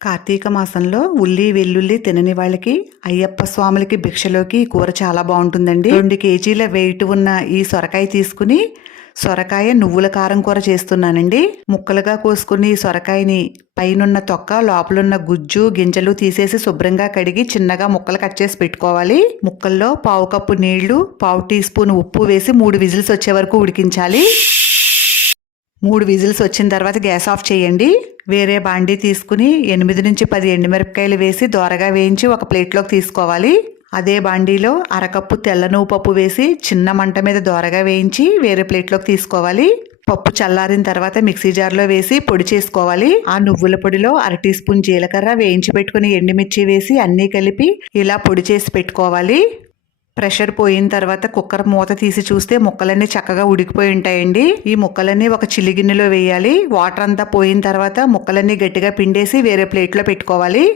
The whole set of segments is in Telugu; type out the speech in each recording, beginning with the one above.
కార్తీక మాసంలో ఉల్లి వెల్లుల్లి తినని వాళ్ళకి అయ్యప్ప స్వాములకి భిక్షలోకి ఈ కూర చాలా బాగుంటుందండి. 2 కేజీల వెయిట్ ఉన్న ఈ సొరకాయ తీసుకుని సొరకాయ నువ్వుల కారం కూర చేస్తున్నానండి. ముక్కలుగా కోసుకుని ఈ సొరకాయని పైనున్న తొక్క లోపలున్న గుజ్జు గింజలు తీసేసి శుభ్రంగా కడిగి చిన్నగా ముక్కలు కట్ చేసి పెట్టుకోవాలి. ముక్కల్లో 1/2 కప్పు నీళ్లు 1/2 టీ స్పూన్ ఉప్పు వేసి 3 విజిల్స్ వచ్చే వరకు ఉడికించాలి. 3 విజిల్స్ వచ్చిన తర్వాత గ్యాస్ ఆఫ్ చేయండి. వేరే బాండీ తీసుకుని 8 నుంచి 10 ఎండుమిరపకాయలు వేసి దోరగా వేయించి ఒక ప్లేట్లోకి తీసుకోవాలి. అదే బాండీలో 1/2 కప్పు తెల్ల నువ్వు పప్పు వేసి చిన్న మంట మీద దోరగా వేయించి వేరే ప్లేట్లోకి తీసుకోవాలి. పప్పు చల్లారిన తర్వాత మిక్సీ జార్లో వేసి పొడి చేసుకోవాలి. ఆ నువ్వుల పొడిలో 1/2 టీ స్పూన్ జీలకర్ర వేయించి పెట్టుకుని ఎండుమిర్చి వేసి అన్నీ కలిపి ఇలా పొడి చేసి పెట్టుకోవాలి. ప్రెషర్ పోయిన తర్వాత కుక్కర్ మూత తీసి చూస్తే ముక్కలన్నీ చక్కగా ఉడికిపోయి ఉంటాయండి. ఈ ముక్కలన్నీ ఒక చిల్లి గిన్నెలో వేయాలి. వాటర్ అంతా పోయిన తర్వాత ముక్కలన్నీ గట్టిగా పిండేసి వేరే ప్లేట్లో పెట్టుకోవాలి.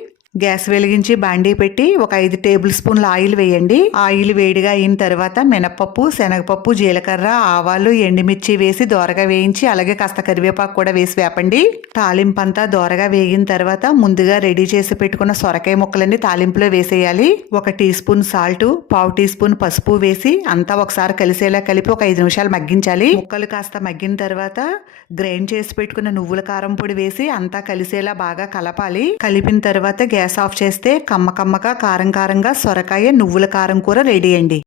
గ్యాస్ వెలిగించి బాండీ పెట్టి ఒక 5 టేబుల్ స్పూన్ల ఆయిల్ వేయండి. ఆయిల్ వేడిగా అయిన తర్వాత మినపప్పు, శనగపప్పు, జీలకర్ర, ఆవాలు, ఎండుమిర్చి వేసి దోరగా వేయించి అలాగే కాస్త కరివేపాకు కూడా వేసి వేపండి. తాలింపంతా దోరగా వేగిన తర్వాత ముందుగా రెడీ చేసి పెట్టుకున్న సొరకాయ ముక్కలన్నీ తాలింపులో వేసేయాలి. 1 teaspoon salt, 1/2 teaspoon పసుపు వేసి అంతా ఒకసారి కలిసేలా కలిపి ఒక 5 నిమిషాలు మగ్గించాలి. ముక్కలు కాస్త మగ్గిన తర్వాత గ్రైండ్ చేసి పెట్టుకున్న నువ్వుల కారం పొడి వేసి అంతా కలిసేలా బాగా కలపాలి. కలిపిన తర్వాత గ్యాస్ ఆఫ్ చేస్తే కమ్మగా కారంగా సొరకాయ నువ్వుల కారం కూర రెడీ అండి.